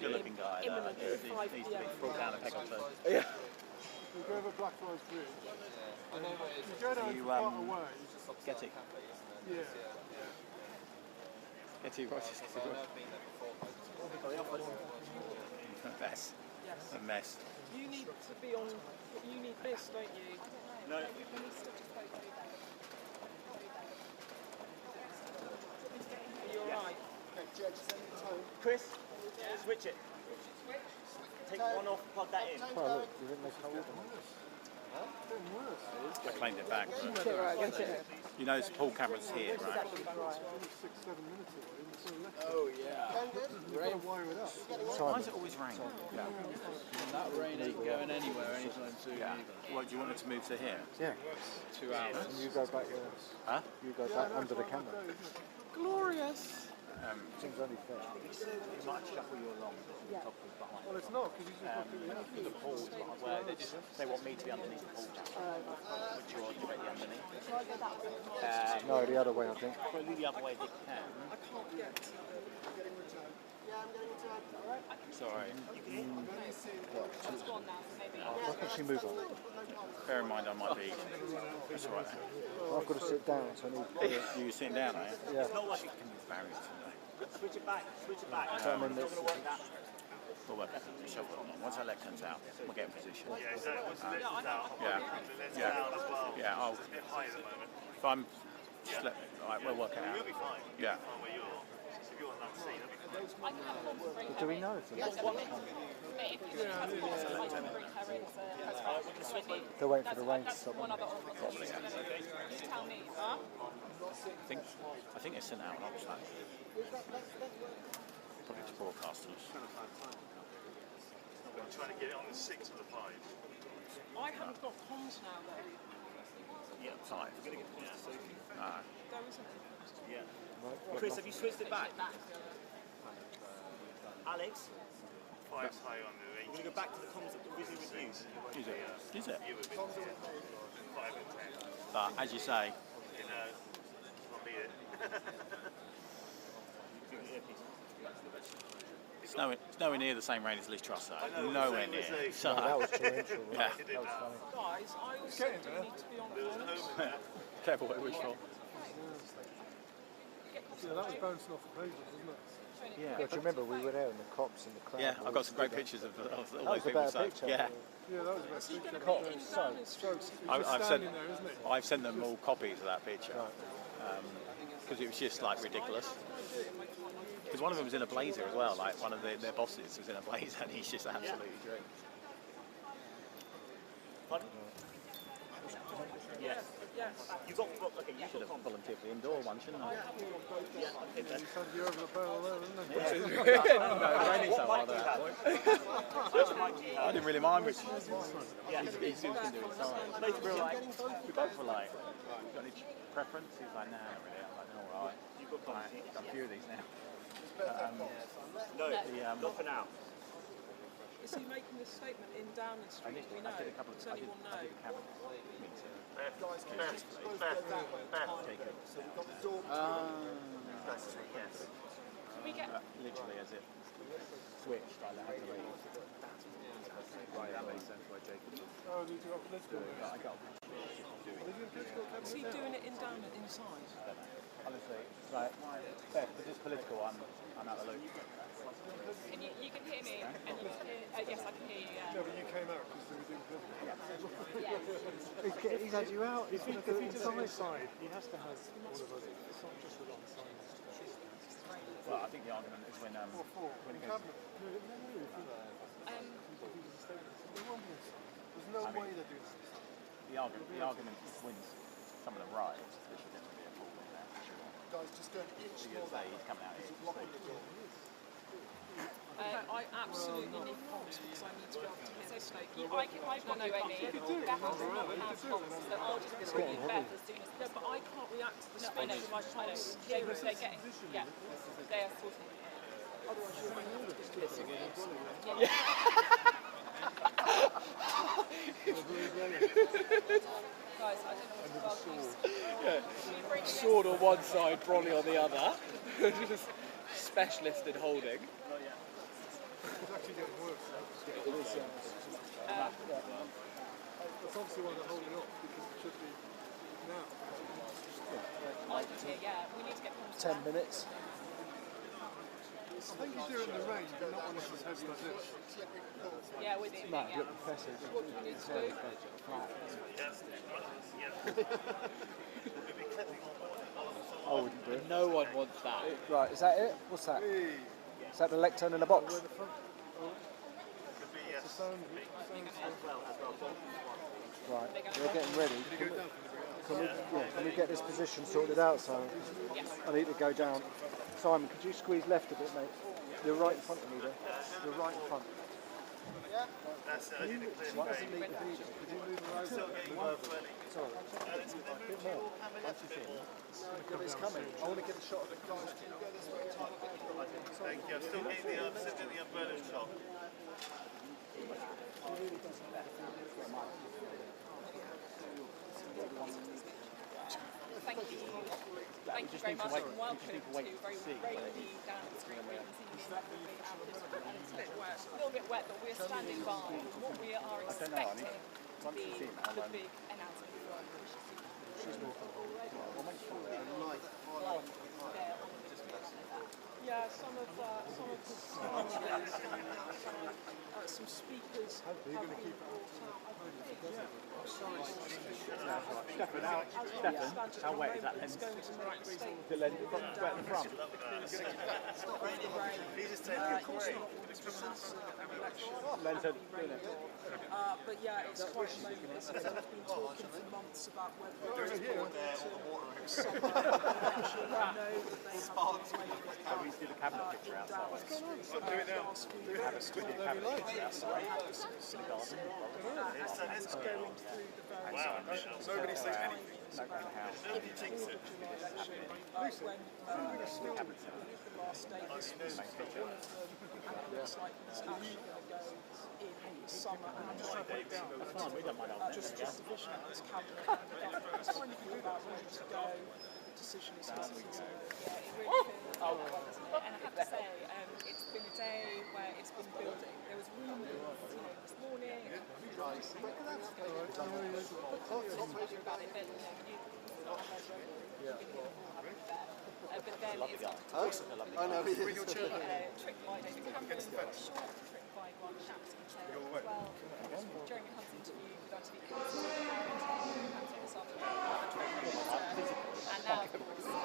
good looking guy. He needs to be brought down a peg or two. Yeah. You go over Blackfriars Bridge. You go down quite a way. Getty. Yeah. Getty Rochester. A mess. A mess. You need to be on. You need this, don't you? No. Are you alright? Chris, switch it. Take one off, plug that in. Oh, look, you didn't make hold of I claimed it back. You know, this Paul Cameron's here, right? 6-7 minutes away. Oh, yeah. Rain. Wire it up. Why does it always rain? Yeah. That rain ain't going anywhere anytime soon. Yeah. What, do you want it to move to here? Yeah. 2 hours. And you go back there. Huh? You go back under the camera. Glorious. Seems only fair. You might shuffle you along the top of behind. Well, it's not, because he's just looking at The pool, where they want me to be underneath the pool tower, which you're directly underneath. No, the other way, I think. Probably the other way if you can. I can't get. Sorry. Why can't she move on? Bear in mind I might be. That's all right. I've got to sit down, so I need to... You sitting down, are you? Yeah. It's not like it can be barriers. Switch it back. Switch it back. So I'm in this... We'll work it. Once our leg comes out, we'll get in position. Yeah. I'll. If I'm. Just let, right, we'll work it out. Yeah. Do we know if it's they're waiting for the rain to stop? Probably, yeah. I think it's sent out on WhatsApp. Probably to broadcasters. I'm trying to get it on the 6 or the 5. I haven't got comms now though. Yeah, 5. We're going to get comms to Sophie. There isn't. Yeah. Chris, have you switched it back? Alex? 5's high on the 8. We're going to go back to the comms that were originally with you. Is it? You were 5 and 10. But as you say, Not be it. it's nowhere near the same rain as Liz Truss, though. Nowhere near. So, That was torrential. yeah. That was funny. Guys, I also do need to be on comms. Careful what you wish for. Yeah, that was bouncing off the pavement, wasn't it? Yeah. Yeah, do you remember we were there in the cops and the crowd? Yeah, I've got some great pictures of all That those was a people. better So, picture. yeah. Yeah, that was about Is he going to Cop, be in so- Downing Street? I've sent them all copies of that picture because it was just like ridiculous. Because one of them was in a blazer as well, like one of their bosses was in a blazer, and he's just absolutely drenched. Pardon? Yes. Yes. You should have volunteered for the indoor one, shouldn't I? You sent you over the barrel there, didn't it? Raining so hard at that point. I didn't really mind, which he seems to do it. We both were like, got any preference? He was like, nah, not really. I'm like, alright. You've got a few of these now. Not for now. Is he making this statement in Downing Street? We know. Does anyone know? Can we get... Literally as it switched, I had to leave. Right, that makes sense why Jacob. Oh, you got political there. I got Is he doing it in Downing inside? honestly, right, Beth, if it's political, I'm out of the loop. You can hear me, and you can hear, yes, I can hear you, yeah. No, but you came out because they were doing political. He's had you out. He's going to do it inside. He has to have all of us. It's not just with on signs. Well, I think the argument is when it goes... There's no way they're doing this. The argument wins some of the rights. There should definitely be a fall in there, for sure. Guys, just go inch So you'd say he's coming out here to speak. I absolutely need comms because I need to be able to hear this statement. I can, no, Amy, Beth does not have comms, so I'll just be bringing Beth as soon as Yeah, but I can't react to the I speech know, if I can't they're hear it. getting, yeah, they are sorting it. Otherwise you're going to Kissing it. Guys, I don't know what to Sword on one side, brolly on the other. Just specialist in holding. It's actually getting worse. That's obviously why they're holding off, because it should be now. Yeah, we need to get 10 minutes. I think you do it in the rain, but not when it's as heavy as this. Yeah, with it. No, Yeah. look, professor. What do we need to do? I wouldn't do it. No one wants that. Right, is that it? What's that? Is that the lectern in a box? It's a sound. Right, we're getting ready. Can we get this position sorted out? So I need to go down. Simon, could you squeeze left a bit, mate? You're right in front of me there. You're right in front. That's Could you move around? Sorry. A bit more. Once you feel. Yeah, it's coming. I want to get a shot of it coming. Thank you. I'm still getting the umbrella shot. Thank you. Thank you very much and welcome to very rainy dance evening. It's a little bit wet, but we're standing by what we are expecting to be the big announcement from Rishi Sunak. Yeah, some of the speeches, some speakers have been brought out. Stefan, how wet is that lens? The lens wet in the front. But yeah, it's quite a moment. I've been talking for months about whether it's going to summer election. I know that they have We do the cabinet picture outside. What's going on? Do it now. Cabinet picture outside. It's going through the various Nobody says anything. Not going to house. when the last day this was one of them, and it looks like it's actually going to go in the summer and That's fine, we don't mind our just division of this cabinet and it's fine to think about when to go, decisions has to be Yeah, it really feels like that, doesn't it? And I have to say, it's been a day where it's been building. There was rumours, this morning, about it, but then it's I know he is. trick by David Cameron, short trick by one chap who said, well, during a Hunt's interview with ITV this afternoon, and now, of course, we are...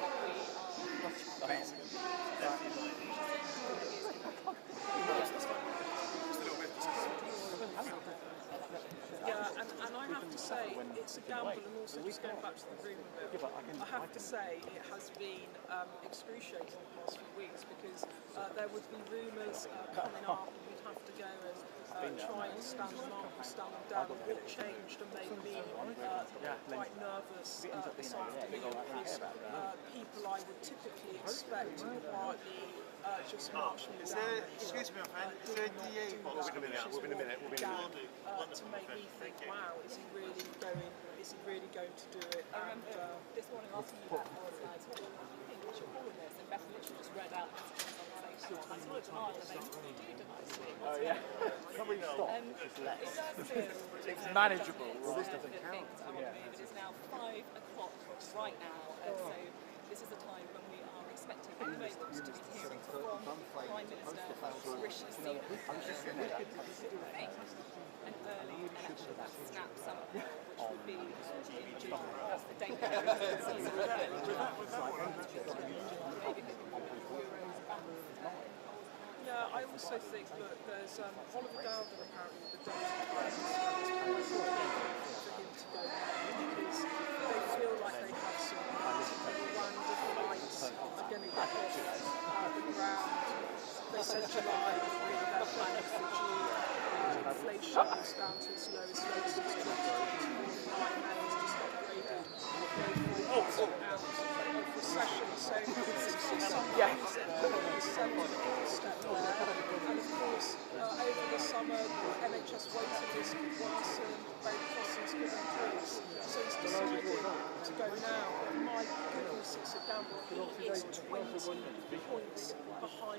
Yeah, and I have to say, it's a gamble, and also just going back to the rumour bit, I have to say it has been excruciating the past few weeks because there would be rumours coming up and we'd have to go and try and stand them up or stand them down. What changed and made me quite nervous this afternoon is people I would typically expect to quietly just march me down. Excuse me, my friend. Is there a DA box? We'll be in a minute. To make me think, wow, is he really going to do it? I remember this morning asking you about holidays, what do you think we should call this? And Bethany literally just read out the conversation. I saw it denial and they do deny something. Oh yeah. Somebody stop. It does feel It's manageable. Well, this doesn't count. It is now 5 o'clock right now, so this is the time when we are expecting any moment to be hearing from Prime Minister Rishi Sunak. An early election snap summer, which would be in June. That's the date. Yeah, I also think that there's Oliver Dowden apparently the deputy prime minister for him to go there because they feel like they have some random fights are going to get off the ground. They said July was really their planning for June. Inflation is down to its lowest low since 2022. IMF has just upgraded out of recession. So some things that step there. And of course, over the summer, NHS waiting list could worsen, bed costs could increase. So he's decided to go now. But my goodness, it's a gamble. He is 20 points behind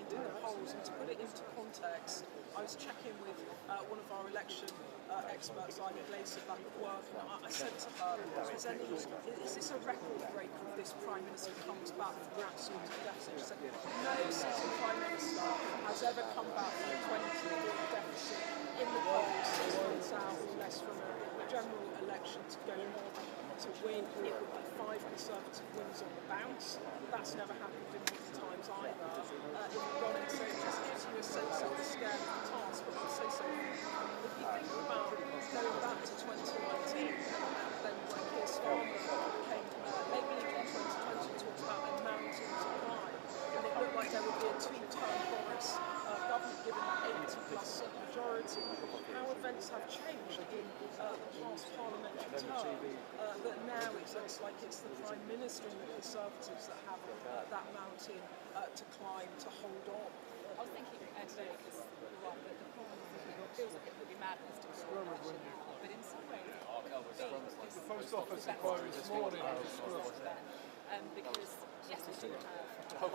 our election experts like Glaser back at work, and I said to her, is this a record breaker if this Prime Minister comes back from that sort of deficit? She said, no sitting Prime Minister has ever come back from a 20% deficit in the polls 6 months out or less from a general election to go on to win. It would be 5 Conservative wins on the bounce. That's never happened in recent times either. In running, so it just gives you a sense of the scale of the task. But also, if you think about going back to 2019, then when Keir Starmer came late in 2020 talked about a mountain to climb, and it looked like there would be a 2-term Boris government given that 80+ seat majority. How events have changed in the past parliamentary term, that now it looks like it's the Prime Minister and the Conservatives that have that mountain to climb, to hold on. I was thinking today, because you're right, that the problem is it feels like it would be madness to do an election now, but in some ways, The post office inquiry this morning was because yes, we do have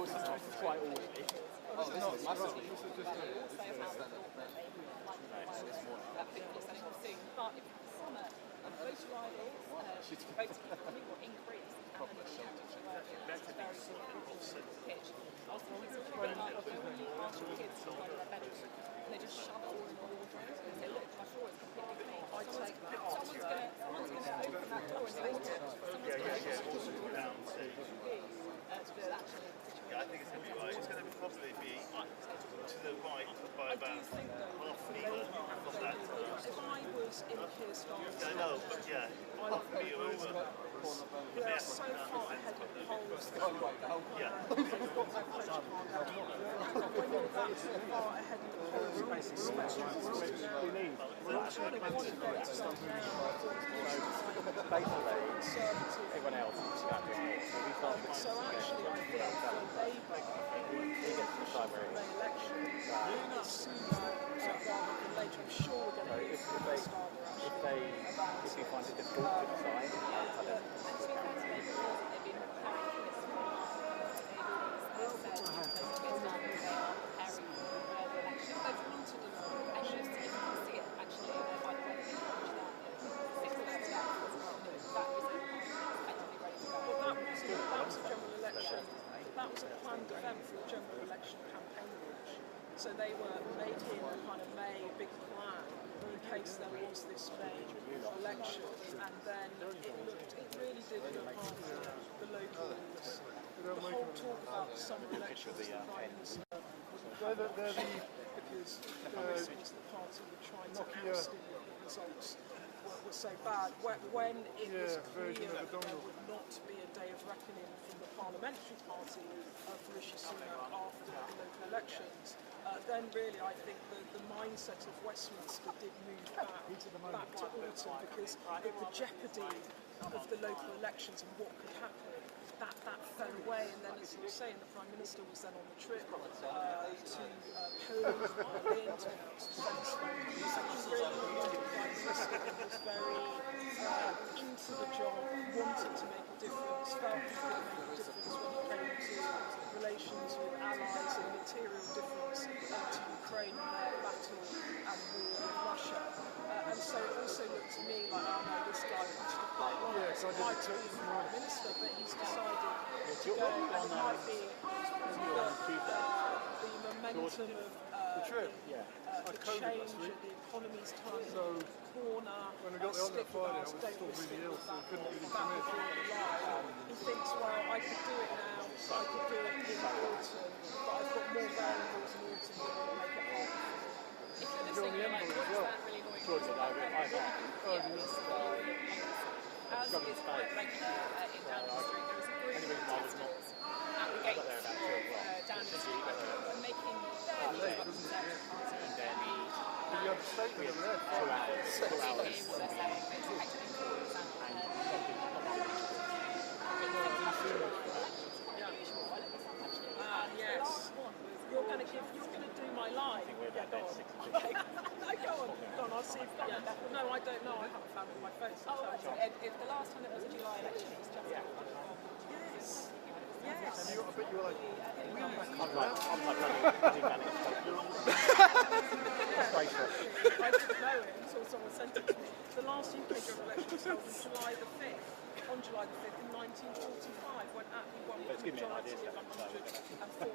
Quite orderly. This is not massive. This is just a... also have thought that they might like hopefully setting off soon, but if the summer of voter arrivals, voter economy will increase, and then the counting that's a very sort of pitch. I was thinking something like, when you ask your kids to go to their bedroom, and they just shove it all in the wardrobe, and say, look, my drawer is completely clean. Someone's going to open that door and say, someone's going to just to the actual situation. I think it's going to be right. It's going to probably be to the right by about half a metre. If I was in Keir Starmer's I know, but yeah, half a metre over. we are so far ahead of the polls that Yeah. they've got their pressure card out. When you're that far ahead of the polls, We need. we're trying to want to get stuff now. Basically, everyone else is going to do it. So we start with So actually, I think for Labour, he gets to decide where the election is sooner rather than later. I'm sure we're going to hear from Keir Starmer actually about if he finds it difficult to decide, that was a planned event for a general election campaign launch. So they were making a kind of May big plan in case there was this May election, and then it really did look after the locals. The whole talk about the summer election was the Prime Minister because it was the party that tried to oust him if the results were so bad. When it was clear that there would not be a day of reckoning from the parliamentary party for Rishi Sunak after the local elections, then really I think the mindset of Westminster did move back to autumn, because the jeopardy of the local elections and what could happen, that fell away. And then, as you were saying, the Prime Minister was then on the trip to Poland, Berlin, to defence funds. Really, the Prime Minister was very into the job, wanted to make a difference, felt he could make a difference when it came to relations with allies and material difference to Ukraine and their battle and war with Russia. And so it also looked to me like, oh no, this guy actually quite likes might be the Prime Minister, but he's decided to go, and it might be the momentum of the change and the economy's turning the corner. When we got the other Friday, I was still really ill, so I couldn't really come in. He thinks, well, I could do it now, I could do it in autumn, but I've got more variables in autumn that will make it hard. If you're listening, you're like, what's that really annoying? As is quite regular in Downing Street, there is a group of protesters at the gates Downing Street making the Conservative Party very You have a statement over there. 2 hours. What they're saying is effectively calls Yes. You're going to do my line. Yeah, go on. Okay. No, go on, I'll see if no, I don't know. I haven't found it on my phone. So if the last time it was a July election, it was just yes. And I bet you were like, I'm like running, I didn't know held on July the 5th, in 1945, when Attlee won with a majority of 147,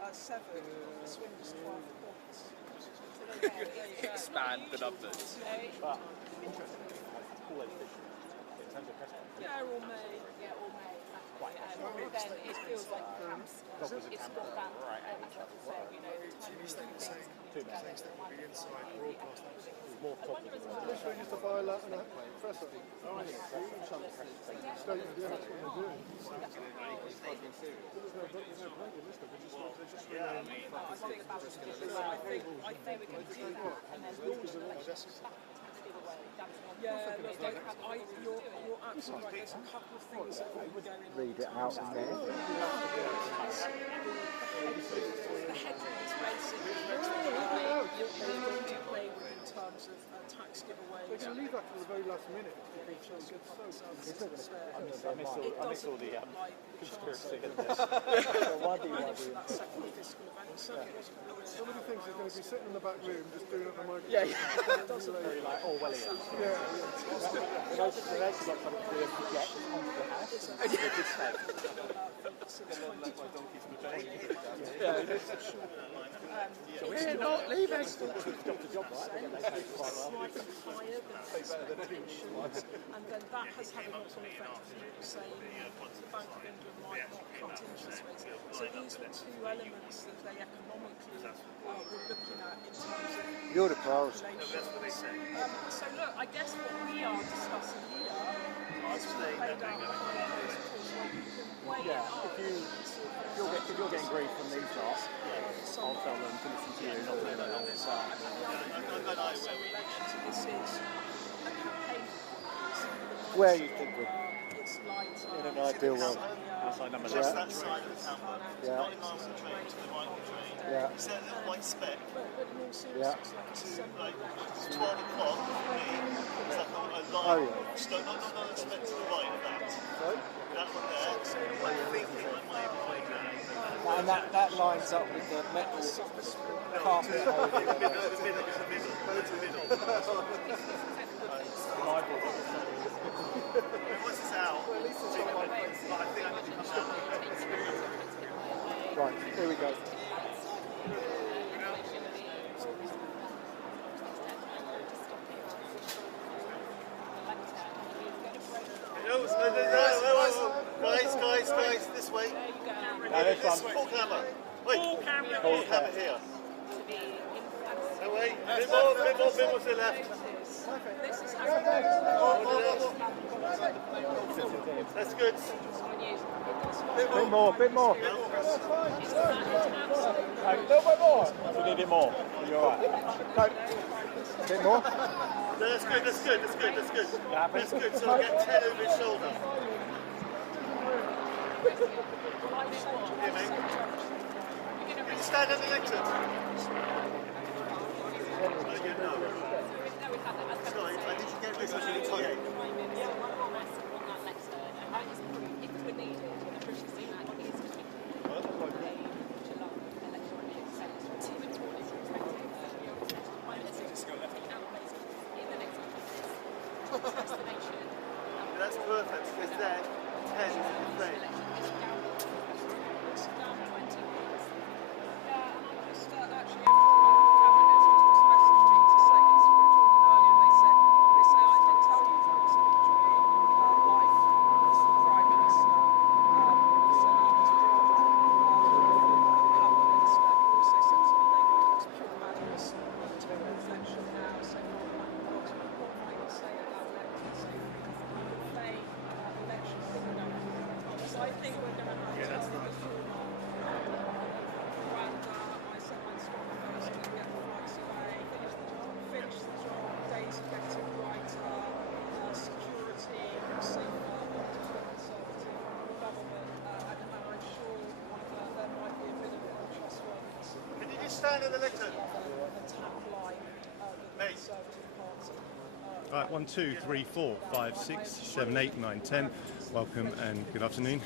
the swing was 12 points. So there you go. Expand the numbers. But interesting, always different in terms of press conference. Yeah, or May, exactly. Then it feels like it's got that, as Russell said, you know, the time of things coming together. More talk. This one used to buy a lot and a presser. State of the art, that's what they're doing. There's no break in this, they're just I think we can do that and then launch the elections back to give away. Yeah, look, you're absolutely right. There's a couple of things that we were going on. Read it out in there. The headroom is basically you're going to play with in terms of tax giveaways. They can leave that to the very last minute if it gets so I miss all the conspiracy in this. That second fiscal event, certainly wasn't really. Somebody thinks they're going to be sitting in the back room just doing it on the microphone. It doesn't very like Orwellian. Yeah. They actually got something to do with project onto the house. We're not leaving. Slightly higher than expectations, and then that has had a knock-on effect, as you were saying, the Bank of England might not cut interest rates. So these were two elements that they economically were looking at in terms of You're the pros. relations. So look, I guess what we are discussing here is we laid out behind those calls where you can weigh it up. If you're getting grief from these charts, I'll tell them to listen to you, not to them on this side. This is a campaign. Where you think we're It's lighter. in an ideal world? That's like number Just 11. that side of the camera, Yeah. 90 miles of train to the right of the train. Yeah. Is that a little white speck? But in all seriousness, like it's Like, it's 12 o'clock for me. It's like a line. Oh, yeah. So not a speck to the right of that. That one there. I think I might have played that. And that lines up with the metal carpet over The middle. Once it's out, I think I need to come out. Right, here we go. Guys, this way. This way. Full camera. Wait. Full camera here. No, wait. Bit more to the left. That's good. Bit more. A little bit more. You need it more. You're alright. Bit more. No, that's good. That's good. So I get 10 over his shoulder. Here, mate. Can you stand on the lectern? Sorry, I need to get this on the toilet. That's perfect because then 10 is in the frame. Stand in the lectern. Right, 1, 2, 3, 4, 5, 6, 7, 8, 9, 10. Welcome and good afternoon.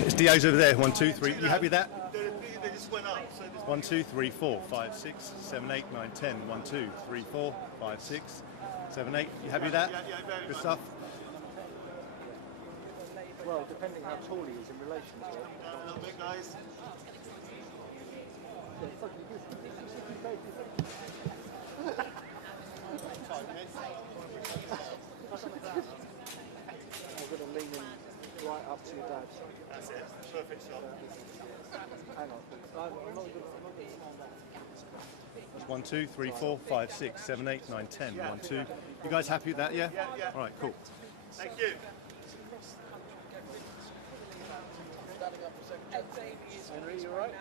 It's Dio's over there. 1, 2, 3. You happy with that? They just went up. So this 1, 2, 3, 4, 5, 6, 7, 8, 9, 10. 1, 2, 3, 4, 5, 6, 7, 8. You happy with that? Yeah, very Good much. stuff. Well, depending how tall he is in relation to it. Down a little bit, guys. I'm going to lean in right up to your dad. That's it. Perfect shot. Hang on. I'm not good. 1, 2, 3, 4, 5, 6, 7, 8, 9, 10. 1, 2. You guys happy with that? Yeah? Yeah. All right, cool. Thank you. Henry, you all right?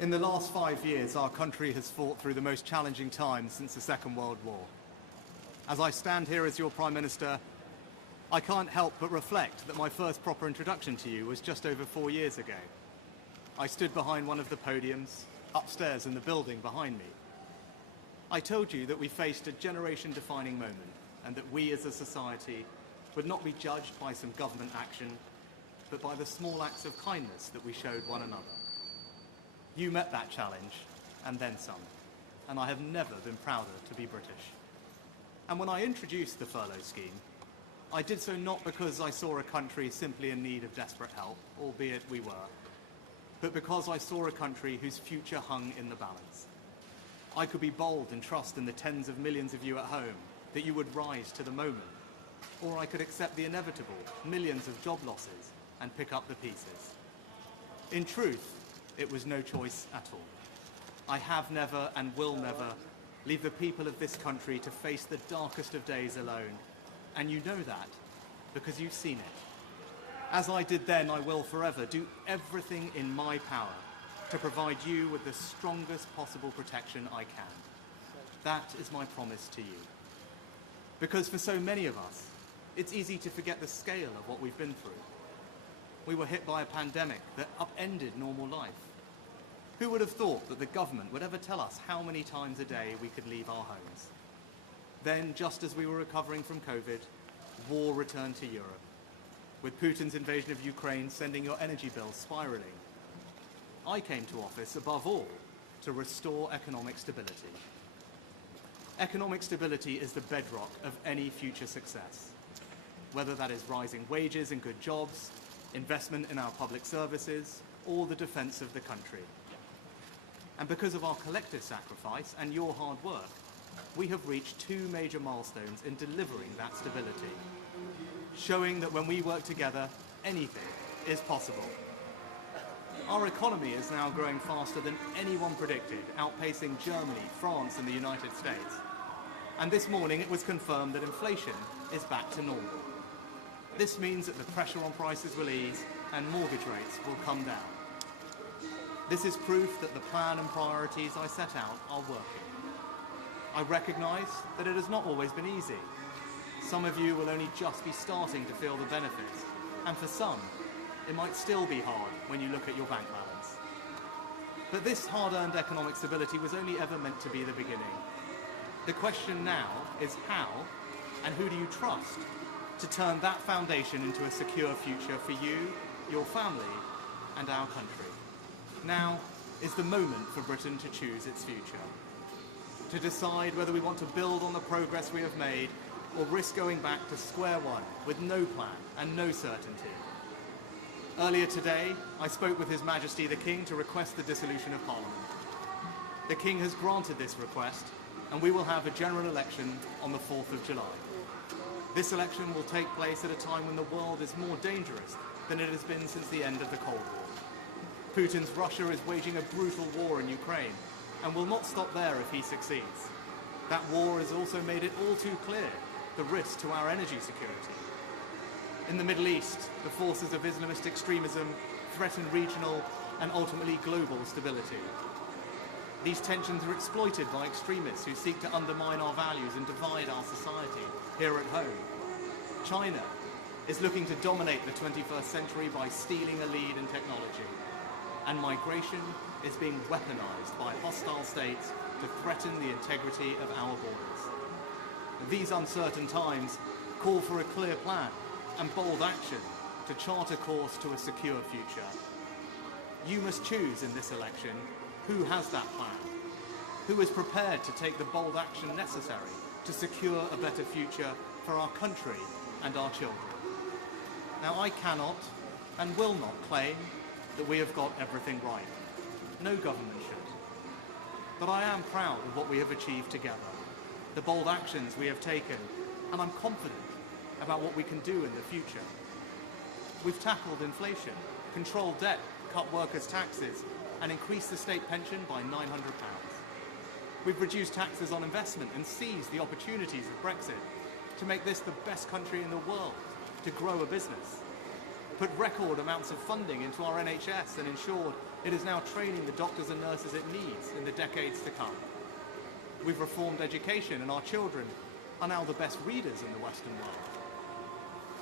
In the last 5 years, our country has fought through the most challenging times since the Second World War. As I stand here as your Prime Minister, I can't help but reflect that my first proper introduction to you was just over 4 years ago. I stood behind one of the podiums, upstairs in the building behind me. I told you that we faced a generation-defining moment and that we as a society would not be judged by some government action, but by the small acts of kindness that we showed one another. You met that challenge, and then some, and I have never been prouder to be British. And when I introduced the furlough scheme, I did so not because I saw a country simply in need of desperate help, albeit we were, but because I saw a country whose future hung in the balance. I could be bold and trust in the tens of millions of you at home that you would rise to the moment, or I could accept the inevitable, millions of job losses, and pick up the pieces. In truth, it was no choice at all. I have never and will never leave the people of this country to face the darkest of days alone, and you know that because you've seen it. As I did then, I will forever do everything in my power to provide you with the strongest possible protection I can. That is my promise to you. Because for so many of us, it's easy to forget the scale of what we've been through. We were hit by a pandemic that upended normal life. Who would have thought that the government would ever tell us how many times a day we could leave our homes? Then, just as we were recovering from COVID, war returned to Europe, with Putin's invasion of Ukraine sending your energy bills spiraling. I came to office, above all, to restore economic stability. Economic stability is the bedrock of any future success, whether that is rising wages and good jobs, investment in our public services, or the defence of the country. And because of our collective sacrifice and your hard work, we have reached 2 major milestones in delivering that stability, showing that when we work together, anything is possible. Our economy is now growing faster than anyone predicted, outpacing Germany, France, and the United States. And this morning it was confirmed that inflation is back to normal. This means that the pressure on prices will ease and mortgage rates will come down. This is proof that the plan and priorities I set out are working. I recognise that it has not always been easy. Some of you will only just be starting to feel the benefits, and for some, it might still be hard when you look at your bank balance. But this hard-earned economic stability was only ever meant to be the beginning. The question now is how, and who do you trust, to turn that foundation into a secure future for you, your family, and our country. Now is the moment for Britain to choose its future, to decide whether we want to build on the progress we have made or risk going back to square one with no plan and no certainty. Earlier today, I spoke with His Majesty the King to request the dissolution of Parliament. The King has granted this request, and we will have a general election on the 4th of July. This election will take place at a time when the world is more dangerous than it has been since the end of the Cold War. Putin's Russia is waging a brutal war in Ukraine and will not stop there if he succeeds. That war has also made it all too clear the risk to our energy security. In the Middle East, the forces of Islamist extremism threaten regional and ultimately global stability. These tensions are exploited by extremists who seek to undermine our values and divide our society here at home. China is looking to dominate the 21st century by stealing a lead in technology. And migration is being weaponized by hostile states to threaten the integrity of our borders. These uncertain times call for a clear plan and bold action to chart a course to a secure future. You must choose in this election who has that plan, who is prepared to take the bold action necessary to secure a better future for our country and our children. Now, I cannot and will not claim that we have got everything right. No government should. But I am proud of what we have achieved together, the bold actions we have taken, and I'm confident about what we can do in the future. We've tackled inflation, controlled debt, cut workers' taxes, and increased the state pension by £900. We've reduced taxes on investment and seized the opportunities of Brexit to make this the best country in the world to grow a business. Put record amounts of funding into our NHS and ensured it is now training the doctors and nurses it needs in the decades to come. We've reformed education, and our children are now the best readers in the Western world.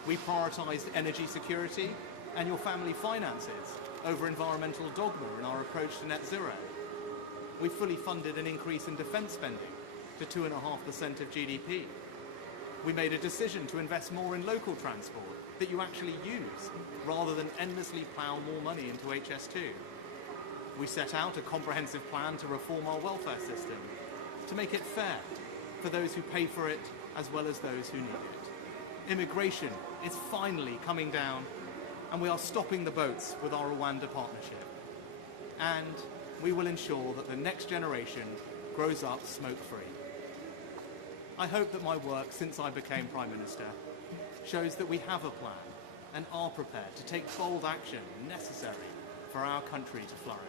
We prioritised energy security and your family finances over environmental dogma in our approach to net zero. We fully funded an increase in defence spending to 2.5% of GDP. We made a decision to invest more in local transport that you actually use, rather than endlessly plough more money into HS2. We set out a comprehensive plan to reform our welfare system, to make it fair for those who pay for it as well as those who need it. Immigration is finally coming down, and we are stopping the boats with our Rwanda partnership. And we will ensure that the next generation grows up smoke-free. I hope that my work since I became Prime Minister shows that we have a plan and are prepared to take bold action necessary for our country to flourish.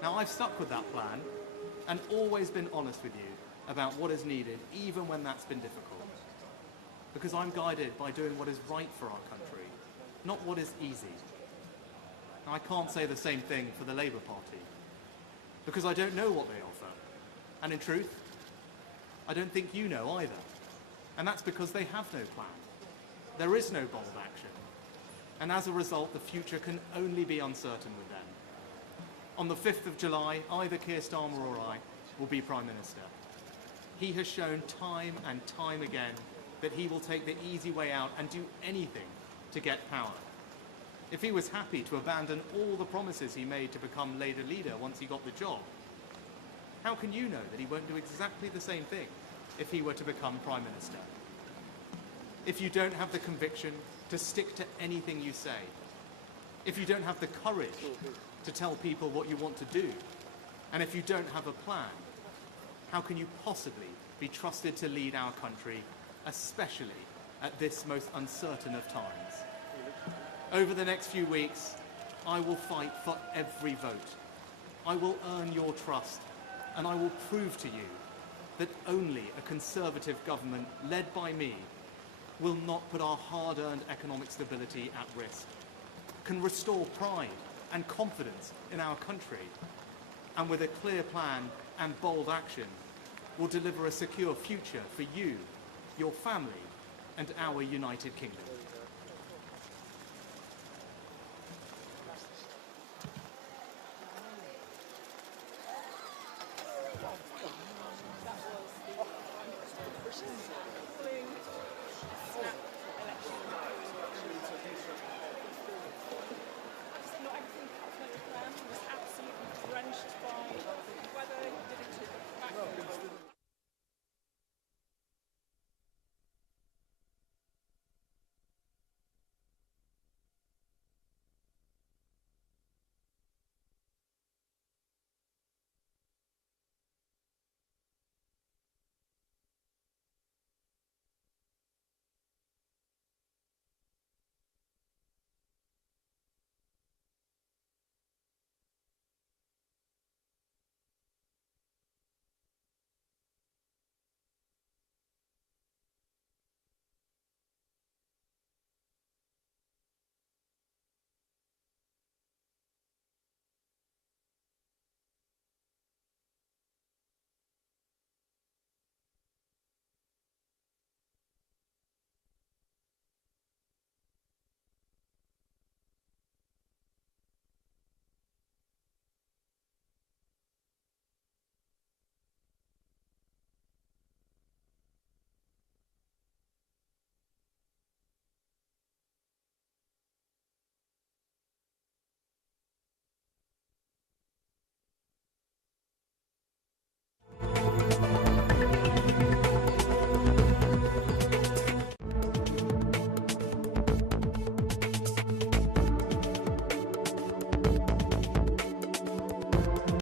Now, I've stuck with that plan and always been honest with you about what is needed, even when that's been difficult. Because I'm guided by doing what is right for our country, not what is easy. Now, I can't say the same thing for the Labour Party, because I don't know what they offer. And in truth, I don't think you know either. And that's because they have no plan. There is no bold action. And as a result, the future can only be uncertain with them. On the 5th of July, either Keir Starmer or I will be Prime Minister. He has shown time and time again that he will take the easy way out and do anything to get power. If he was happy to abandon all the promises he made to become Labour leader once he got the job, how can you know that he won't do exactly the same thing if he were to become Prime Minister? If you don't have the conviction to stick to anything you say, if you don't have the courage to tell people what you want to do, and if you don't have a plan, how can you possibly be trusted to lead our country, especially at this most uncertain of times? Over the next few weeks, I will fight for every vote. I will earn your trust, and I will prove to you that only a Conservative government led by me will not put our hard-earned economic stability at risk, can restore pride and confidence in our country, and with a clear plan and bold action, will deliver a secure future for you, your family, and our United Kingdom.